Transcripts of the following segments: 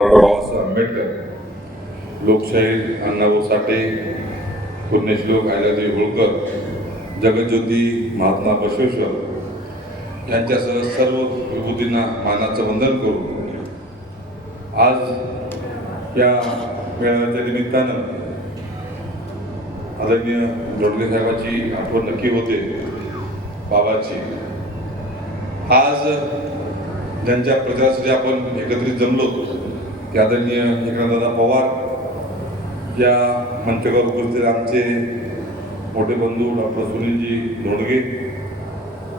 बाबासाहेब आंबेडकर लोकशाहीर अण्णाभाऊ साठे पुण्यश्लोक आयलादेवी होळकर जगज्योती महात्मा बसवेश्वर यांच्यासह सर्व विभूतींना मानाचं वंदन करू आज या मेळाव्याच्या निमित्तानं आदरणीय जोडले साहेबाची आठवण नक्की होते बाबाची. आज ज्यांच्या प्रचारासाठी आपण एकत्रित जमलो होतो आदरणीय एकनाथदादा पवार या मंचावर उपस्थित आमचे मोठे बंधू डॉक्टर सुनीलजी धोडगे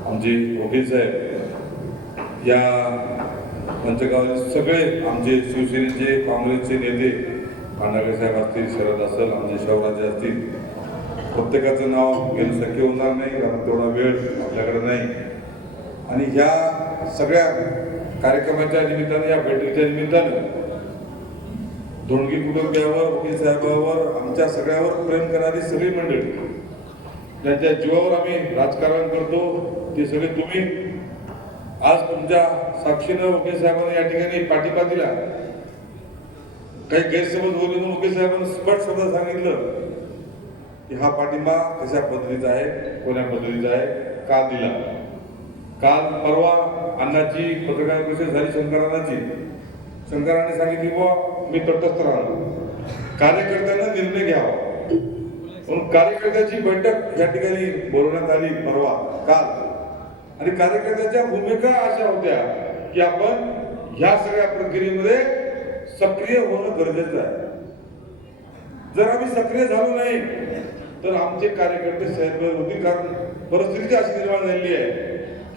आमचे वकील साहेब या मंचकावरील सगळे आमचे शिवसेनेचे काँग्रेसचे नेते पांडागे साहेब असतील शरद असेल आमचे शिवराजे असतील प्रत्येकाचं नाव घेणं शक्य होणार नाही कारण तेवढा वेळ आपल्याकडे नाही. आणि ह्या सगळ्या कार्यक्रमाच्या निमित्ताने या बैठकीच्या निमित्तानं धोंडगी कुटुंबियावर वकील साहेबावर आमच्या सगळ्यावर प्रेम करणारी सगळी मंडळी. ज्यांच्या जीवावर आम्ही राजकारण करतो ते सगळे तुम्ही. आज तुमच्या साक्षीनं वकील साहेबांनी या ठिकाणी पाठिंबा दिला. काही गैरसमज होते म्हणून वकील साहेबांनी स्पष्ट शब्दात सांगितलं. की हा पाठिंबा कशा पद्धतीचा आहे कोण्या पद्धतीचा आहे का दिला? काल परवा अण्णाची पत्रकार परिषद झाली शंकरांनाची शंकरांनी सांगितली बुवा मी तटस्थ राहणार. कार्यकर्त्यांना निर्णय घ्यावा. म्हणून कार्यकर्त्याची बैठक या ठिकाणी बोलवण्यात आली परवा काल. आणि कार्यकर्त्याच्या भूमिका अशा होत्या की आपण ह्या सगळ्या प्रक्रियेमध्ये सक्रिय होणं गरजेचं आहे. जर आम्ही सक्रिय झालो नाही तर आमचे कार्यकर्ते शहरभर होतील कारण परिस्थिती अशी निर्माण झालेली आहे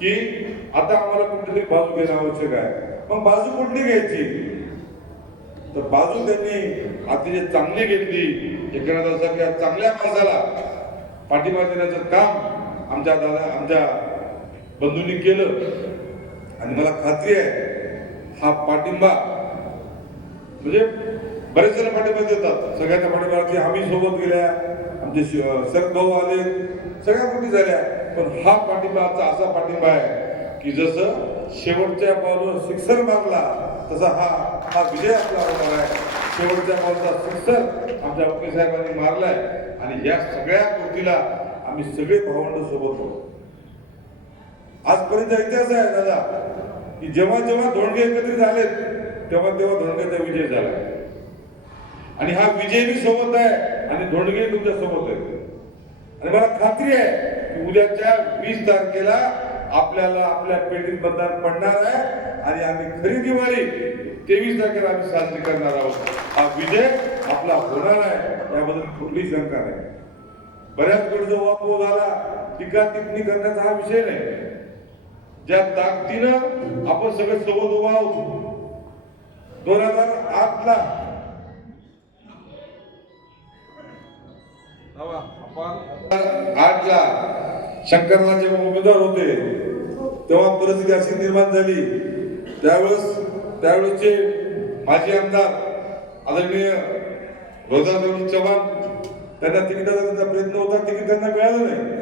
की आता आम्हाला कुठेतरी बाजू घेणं आवश्यक आहे. मग बाजू कुठली घ्यायची? तर बाजू त्यांनी अतिशय चांगली घेतली. एकनाथासारख्या चांगल्या माणसाला पाठिंबा देण्याचं काम आमच्या दादा आमच्या बंधूंनी केलं. आणि मला खात्री आहे हा पाठिंबा म्हणजे बरेच जण पाठिंबा देतात. सगळ्यांच्या पाठिंबाची आम्ही सोबत गेल्या आमचे शरद भाऊ आले सगळ्या गोष्टी झाल्या. पण हा पाठिंबाचा असा पाठिंबा आहे की जसं शेवटच्या बॉलवर सिक्सर मारला. तसा हा हा विजय आपला होणार आहे. शेवटच्या बॉलचा सिक्सर आमच्या वकील साहेबांनी मारलाय. आणि या सगळ्या गोष्टीला आम्ही सगळे भावंड सोबत होतो. आजपर्यंत इतिहास आहे दादा की जेव्हा जेव्हा धोंडगे एकत्रित झालेत तेव्हा तेव्हा धोंडगेचा विजय झाला. आणि हा विजय मी सोबत आहे आणि धोंडगे तुमच्यासोबत आहे. आणि मला खात्री आहे की उद्याच्या वीस तारखेला आपल्याला आपल्या पेटीत मतदान पडणार आहे आणि आम्ही खरी दिवाळी तेवीस तारखेला आम्ही साजरी करणार आहोत. हा विजय आपला होणार आहे. याबद्दल कुठलीही शंका नाही. बऱ्याच वेळ जो वापो झाला टीका टिप्पणी करण्याचा हा विषय नाही. ज्या ताकदीनं आपण सगळे सोबत उभा आहोत दोन हजार आठ ला आठ ला उमेदवार होते तेव्हा परिस्थिती अशी निर्माण झाली. त्यावेळेस त्यावेळेसचे माजी आमदार आदरणीय रोजारावजी चव्हाण त्यांना तिकिटाचा त्यांचा प्रयत्न होता तिकीट त्यांना मिळालं नाही.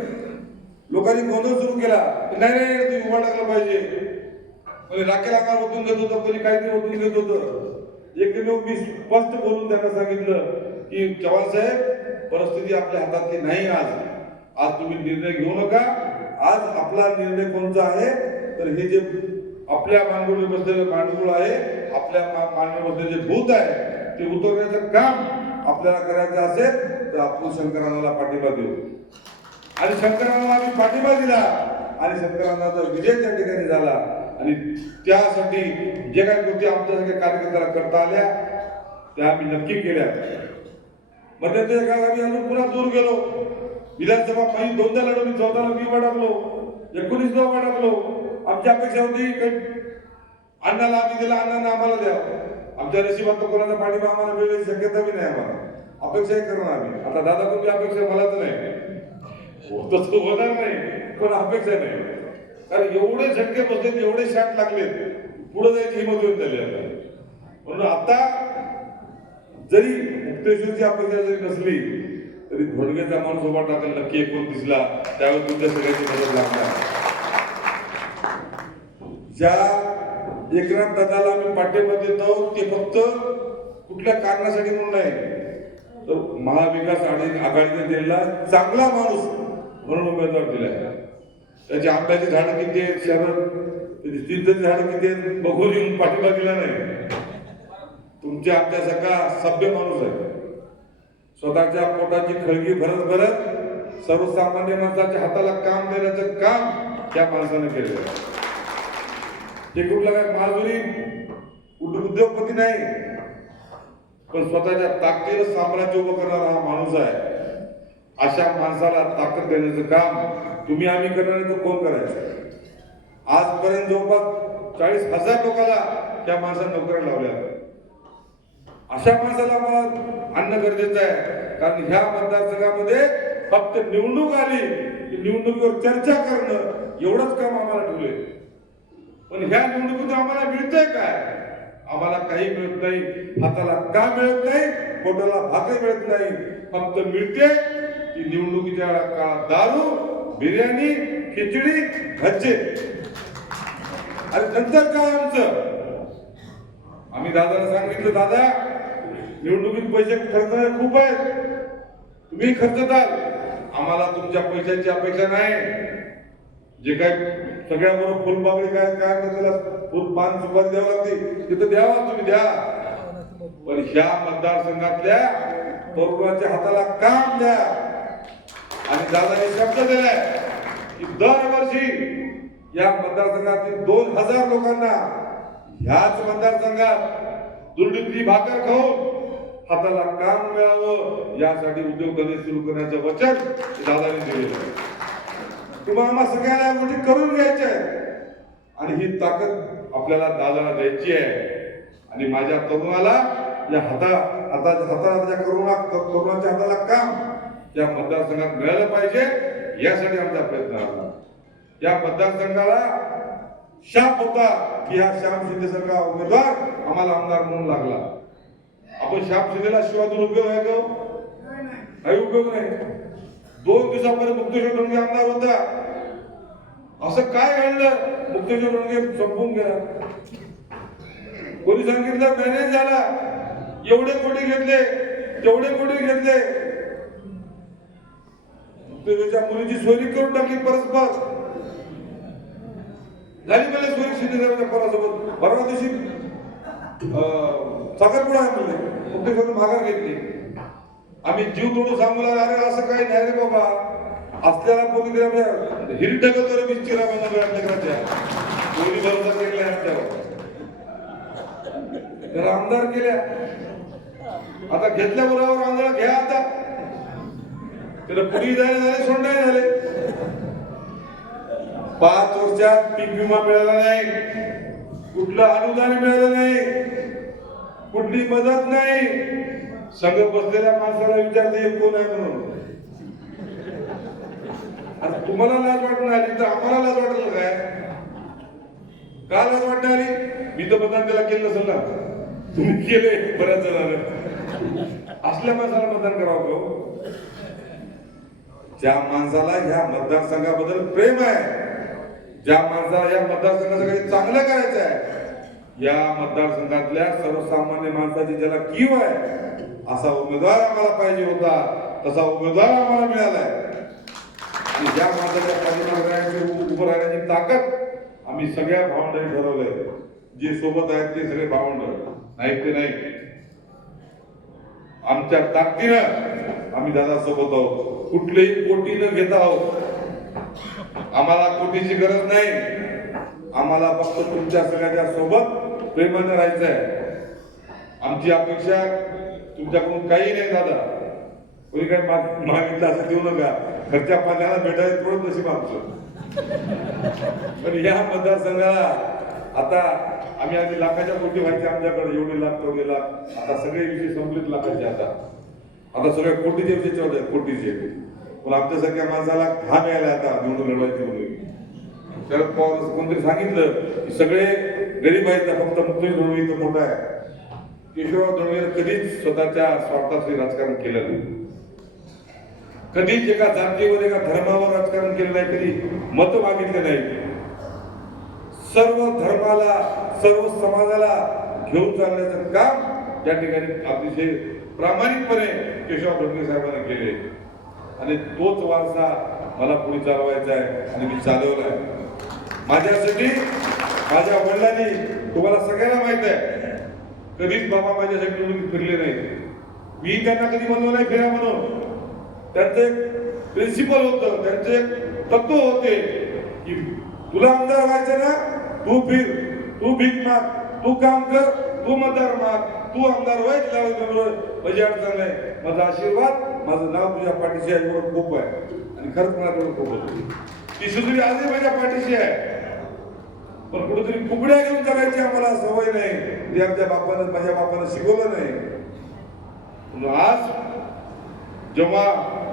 लोकांनी गोंधळ सुरू केला. नाही नाही तुम्ही उभा टाकला पाहिजे. कोणी राखेल आकार ओतून घेत होतं कोणी काहीतरी ओतून घेत होतं. एकमेव मी स्पष्ट बोलून त्यांना सांगितलं की चव्हाण साहेब परिस्थिती आपल्या हातातली नाही आज. आज तुम्ही निर्णय घेऊ नका. आज आपला निर्णय कोणता आहे? तर हे जे आपल्या मांडुळी बसलेले मांडुळ आहे आपल्या मांडुळी बसलेले जे भूत आहे ते उतरण्याचं काम आपल्याला करायचं असेल तर आपण शंकरानाला पाठिंबा देऊ. आणि शंकरांना आम्ही पाठिंबा दिला. आणि शंकरांचा विजय त्या ठिकाणी झाला आणि त्यासाठी जे काही गोष्टी आमच्यासारख्या कार्यकर्त्याला करता आल्या त्या आम्ही नक्की केल्या. म्हणजे मध्यंतरी काळात आम्ही अजून पुन्हा दूर गेलो. विधानसभा पाहिजे दोनदा लढवली चौदा मी वाढवलो टाकलो एकोणीस उभा टाकलो आमची अपेक्षा होती की अण्णाला आम्ही दिला अण्णांना आम्हाला द्या. आमच्या नशिबात तो कोणाचा पाठिंबा आम्हाला मिळण्याची शक्यता बी नाही आम्हाला. अपेक्षाही करणार आम्ही. आता दादा कोणती अपेक्षा मला तर नाही हो, तसं होणार नाही पण अपेक्षा नाही. कारण एवढे झटके बसलेत एवढे शाट लागलेत पुढे जायची हिंमत येऊन झाली आता. म्हणून आता जरी मुक्तेश्वरची अपेक्षा जरी नसली तरी घोडगेचा माणूस उभा टाकेल नक्की दिसला. त्यावेळी तुमच्या सगळ्यांची मदत लागणार ज्या एकनाथ दादाला आम्ही पाठिंबा देतो ते फक्त कुठल्या कारणासाठी म्हणून नाही. तर महाविकास आणि आघाडीने दिलेला चांगला माणूस म्हणून उमेदवार दिलाय. त्याची आंब्याची झाडं किती आहेत शहरात त्याची चिंतेची झाडं किती आहेत? बघून येऊन पाठिंबा दिला नाही. तुमच्या आमच्यासारखा सभ्य माणूस आहे स्वतःच्या पोटाची खळगी भरत भरत सर्वसामान्य माणसाच्या हाताला काम देण्याचं काम त्या माणसानं केलेलं ते कुठलं काय माजुरी उद्योगपती नाही. पण स्वतःच्या ताकदीवर साम्राज्य उभं करणारा हा माणूस आहे. अशा माणसाला ताकद देण्याचं काम तुम्ही आम्ही करणार नाही तर कोण करायचं? आजपर्यंत जवळपास चाळीस हजार लोकांना त्या माणसाने नोकऱ्या लावल्या. अशा माणसाला मग आणणं गरजेचं आहे. कारण ह्या मतदारसंघामध्ये फक्त निवडणूक आली की निवडणुकीवर चर्चा करणं एवढंच काम आम्हाला ठेवले पण ह्या निवडणुकीतून आम्हाला मिळतंय काय? आम्हाला काही मिळत नाही. हाताला का मिळत नाही? पोटाला भाकर मिळत नाही. फक्त मिळते ती निवडणुकीच्या काळात दारू बिर्याणी खिचडी भज्जे आणि नंतर काय आमचं? आम्ही दादाला सांगितलं दादा निवडणुकीत पैसे खर्च खूप आहेत. तुम्ही खर्चताल आम्हाला तुमच्या पैशाची अपेक्षा नाही. जे काय सगळ्याबरोबर फुलबागडी काय काय त्याला फुल पान सुपारी द्यावं लागते. तिथं द्यावा तुम्ही द्या. पण ह्या मतदारसंघातल्या तरुणाच्या हाताला काम द्या. आणि दादाने शब्द दिलाय की दरवर्षी या मतदारसंघातील दोन हजार लोकांना ह्याच मतदारसंघात दुर्डीतली भाकर खाऊन हाताला काम मिळावं यासाठी उद्योगधंदे सुरू करण्याचं वचन दादाने दिलेलं आहे. तुम्हाला सगळ्याला गोष्टी करून घ्यायच्या आहेत. आणि ही ताकद आपल्याला दादाला द्यायची आहे. आणि माझ्या तरुणाला या हाता हाता हाताच्या त्या करुणा तरुणाच्या हाताला काम या मतदारसंघात मिळालं पाहिजे यासाठी आमचा प्रयत्न आला या मतदारसंघाला शाप होता की हा श्याम शिंदे सारखा उमेदवार आम्हाला आमदार म्हणून लागला. आपण शाप शिंदेला शिवाय उपयोग आहे का हो? काही उपयोग नाही. दोन दिवसापर्यंत मुक्तेश्वर डोंगे आमदार होता. असं काय घडलं? मुक्तेश्वर डोंगे संपून गेला कोणी सांगितलं? मॅनेज झाला. एवढे कोटी घेतले तेवढे कोटी घेतले. मुक्तेश्वरच्या मुलीची सोयरी करून टाकली परस्पर. झाली मला सोयरी शिंदे साहेबांच्या परासोबत. परवा दिवशी साखरपुडा आहे म्हणजे करून माघार घेतली. आम्ही जीव तोडून सांगू लागला अरे असं काही नाही रे बाबा. असल्याला कोणी दिला हिरी ढकलतो रे बिस्किरा बनवल्या नगराच्या कोणी भरोसा केला आमच्यावर तर आमदार केल्या. आता घेतल्या बरोबर आमदार घ्या आता. त्याला पुढी जायला झाले सोंडाय झाले. पाच वर्षात पीक विमा मिळाला नाही. कुठलं अनुदान मिळालं नाही कुठली मदत नाही. संघ बसलेल्या माणसाला विचारते हे कोण आहे म्हणून? आता तुम्हाला लाज वाटून आली तर आम्हाला लाज वाटेल काय? का लाज वाटणं आली मी तर मतदान त्याला केलं नसेल ना. तुम्ही केले बऱ्याच जणांना. असल्या माणसाला मतदान करावं हो? ज्या माणसाला ह्या मतदारसंघाबद्दल प्रेम आहे ज्या माणसाला या मतदारसंघाचं काही चांगलं करायचं आहे या मतदारसंघातल्या सर्वसामान्य माणसाची ज्याला कीव आहे असा उमेदवार आम्हाला पाहिजे होता तसा उमेदवार आम्हाला मिळालाय आणि ज्या माणसाच्या पाठीमागे उभं राहण्याची ताकद आम्ही सगळ्या भावंडांनी ठरवलंय. जे सोबत आहेत ते सगळे भावंड. नाही ते नाही आमच्या ताकदीनं आम्ही दादा सोबत आहोत. कुठलेही कोटी न घेता आहोत. आम्हाला कोटीची गरज नाही. आम्हाला फक्त तुमच्या सगळ्याच्या सोबत प्रेमानं राहायचं आहे आमची अपेक्षा तुमच्याकडून काही नाही दादा. कोणी काय माग- मागितलं असं देऊ नका. घरच्या पाण्याला भेटायला थोडं नशीब आमचं. पण या मतदारसंघाला आता आम्ही आधी लाखाच्या कोटी व्हायचे आमच्याकडे. एवढे लाख तेवढे लाख. आता सगळे विषय संपलेत लाखाचे आता. आता सगळे कोटीचे विषय चालत आहेत कोटीचे. पण आमच्यासारख्या माणसाला घा मिळाला आता निवडून लढवायची म्हणून. शरद पवार कोणतरी सांगितलं की सगळे गरीब आहेत फक्त मुख्य धोरण इथं मोठा आहे. केशवराव धोरणीनं कधीच स्वतःच्या स्वार्थाचे राजकारण केलं नाही. कधीच एका जातीवर एका धर्मावर राजकारण केलं नाही कधी मत मागितले नाही. सर्व धर्माला सर्व समाजाला घेऊन चालण्याचं काम त्या ठिकाणी अतिशय प्रामाणिकपणे केशव फडणवीस साहेबांनी केले आणि तोच वारसा मला पुढे चालवायचा आहे आणि मी चालवला आहे. माझ्यासाठी माझ्या वडिलांनी तुम्हाला सगळ्यांना माहीत आहे कधीच बाबा माझ्यासाठी निवडणुकीत फिरले नाही. मी त्यांना कधी म्हणलो नाही फिरा म्हणून. त्यांचं एक प्रिन्सिपल होतं त्यांचं एक तत्व होते की तुला आमदार व्हायचं ना तू फिर तू भीक माग तू काम कर तू मतदार माग तू आमदार व्हाय माझी अडचण नाही. माझा आशीर्वाद माझं नाव तुझ्या पाठीशी आहे एवढं खूप आहे. आणि खरंच मला तेवढं खूप होतं. ती सुधरी आजही माझ्या पाठीशी आहे. पण कुठेतरी कुबड्या घेऊन करायची आम्हाला सवय नाही. ते आमच्या बापानं माझ्या बापानं शिकवलं नाही. आज जेव्हा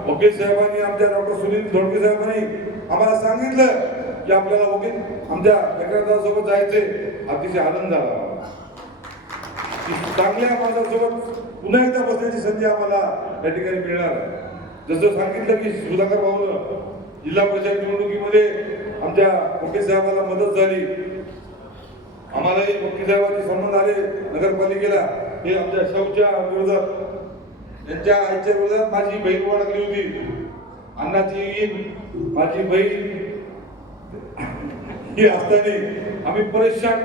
वकील साहेबांनी आमच्या डॉक्टर सुनील धोडके साहेबांनी आम्हाला सांगितलं की आपल्याला वकील आमच्या लेकरांसोबत जायचे अतिशय आनंद झाला. आम्हाला. चांगल्या माणसासोबत पुन्हा एकदा बसण्याची संधी आम्हाला या ठिकाणी मिळणार जसं सांगितलं की सुधाकर भाऊनं जिल्हा परिषद निवडणुकीमध्ये आमच्या मुख्य साहेबाला मदत झाली. आम्हालाही मुख्य साहेबांचे संबंध आले नगरपालिकेला हे आमच्या शौच्या विरोधात त्यांच्या आईच्या विरोधात माझी बहीण ओळखली होती. अण्णाची ईद माझी बहीण. ही असताना आम्ही परेशान.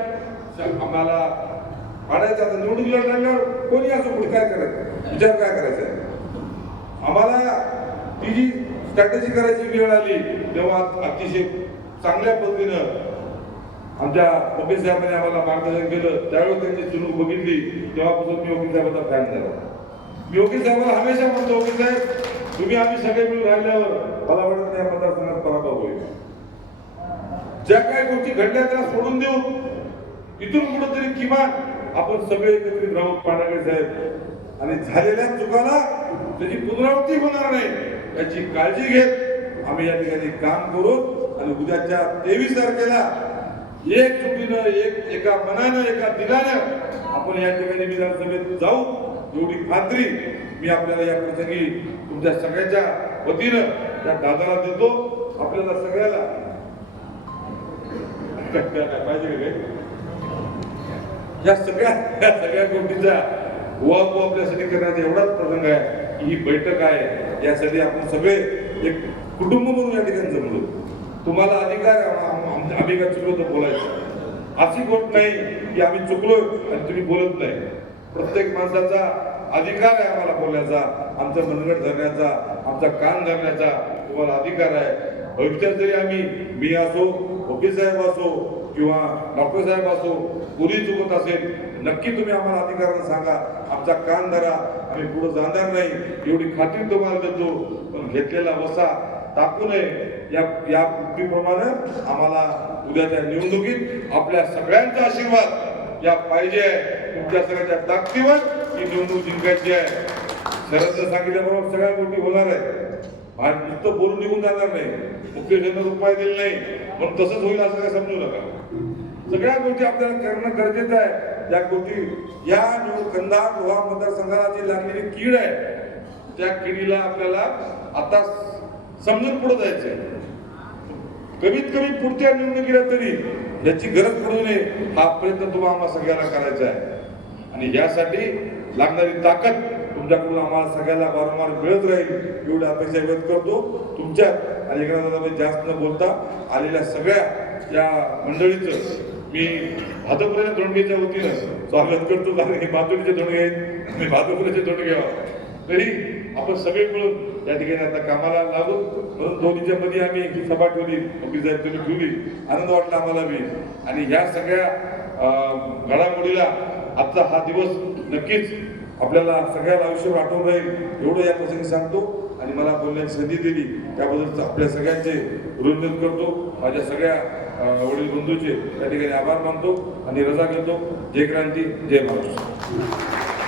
आम्हाला पाडायचं आता निवडून लढल्यावर कोणी असो पुढे काय करायचं? विचार काय करायचा? आम्हाला ती जी स्ट्रॅटेजी करायची वेळ आली तेव्हा अतिशय चांगल्या पद्धतीनं आमच्या वकील साहेबांनी आम्हाला मार्गदर्शन केलं. त्यावेळेस त्यांची चुनूक बघितली. तेव्हापासून मी वकील साहेबांचा फॅन झाला. मी वकील साहेबांना हमेशा म्हणतो वकील साहेब तुम्ही आम्ही सगळे मिळून राहिल्यावर मला वाटत या मतदारसंघात पराभव होईल. ज्या काही गोष्टी घडल्या त्या सोडून देऊ इथून कुठंतरी किमान आपण सगळे एकत्रित राहू पांढरगे साहेब आणि झालेल्या चुकाला त्याची पुनरावृत्ती होणार नाही याची काळजी घेत आम्ही या ठिकाणी काम करून आणि उद्याच्या तेवीस तारखेला एक चुकीनं एक एका मनानं एका दिलानं आपण या ठिकाणी विधानसभेत जाऊ. एवढी खात्री मी आपल्याला या प्रसंगी तुमच्या सगळ्याच्या वतीनं त्या दादाला देतो. आपल्याला सगळ्याला पाहिजे या सगळ्या या सगळ्या गोष्टीचा वाप आपल्यासाठी करण्याचा एवढाच प्रसंग आहे की ही बैठक आहे. यासाठी आपण सगळे एक कुटुंब म्हणून या ठिकाणी जमलो. तुम्हाला अधिकार आहे आम्ही काय चुकलो तर बोलायचं. अशी गोष्ट नाही की आम्ही चुकलोय आणि तुम्ही बोलत नाही. प्रत्येक माणसाचा अधिकार आहे आम्हाला बोलण्याचा आमचा मनगट धरण्याचा आमचा कान धरण्याचा तुम्हाला अधिकार आहे. भविष्यात जरी आम्ही मी असो वकील साहेब असो किंवा डॉक्टर साहेब असो कुणी चुकत असेल नक्की तुम्ही आम्हाला अधिकारानं सांगा आमचा कान धरा आम्ही पुढे जाणार नाही एवढी खात्री तुम्हाला देतो. पण घेतलेला वसा टाकू नये. या या कृतीप्रमाणे आम्हाला उद्याच्या निवडणुकीत आपल्या सगळ्यांचा आशीर्वाद या पाहिजे. तुमच्या सगळ्यांच्या ताकदीवर ही निवडणूक जिंकायची आहे. शरदनं सांगितल्याबरोबर सगळ्या गोष्टी होणार आहे आणि नुसतं बोलून निघून जाणार नाही. मुख्यमंत्र्यांना उपाय दिले नाही. पण तसंच होईल असं काय समजू नका. सगळ्या गोष्टी आपल्याला करणं गरजेचं आहे. त्या गोष्टी या निवड कंधार लोहा मतदारसंघाला जी लागलेली कीड आहे त्या किडीला आपल्याला आता समजून पुढे जायचंय. कमीत कमी पुढच्या निवडणुकीला तरी याची गरज पडू नये हा प्रयत्न तुम्हाला आम्हाला सगळ्यांना करायचा आहे. आणि यासाठी लागणारी ताकद तुमच्याकडून आम्हाला सगळ्यांना वारंवार मिळत राहील एवढी अपेक्षा व्यक्त करतो. तुमच्या आणि एकनाथ जास्त न बोलता आलेल्या सगळ्या या मंडळीचं मी भाजपच्या दोंडगेच्या वतीनं स्वागत करतो. कारण हे माधुरीचे दोंडगे आहेत आणि भाजपचे दोंडगे आहोत तरी आपण सगळे मिळून या ठिकाणी आता कामाला लागू म्हणून दोन्हीच्या मध्ये आम्ही ही सभा ठेवली. वकील साहेब तुम्ही ठेवली. आनंद वाटला आम्हाला बी. आणि ह्या सगळ्या घडामोडीला आजचा हा दिवस नक्कीच आपल्याला सगळ्याला आयुष्य आठवून राहील. एवढं या प्रसंगी सांगतो. आणि मला बोलण्याची संधी दिली. त्याबद्दल आपल्या सगळ्यांचे ऋणनित करतो. माझ्या सगळ्या वडील बंधूचे त्या ठिकाणी आभार मानतो. आणि रजा घेतो. जय क्रांती. जय महाराष्ट्र.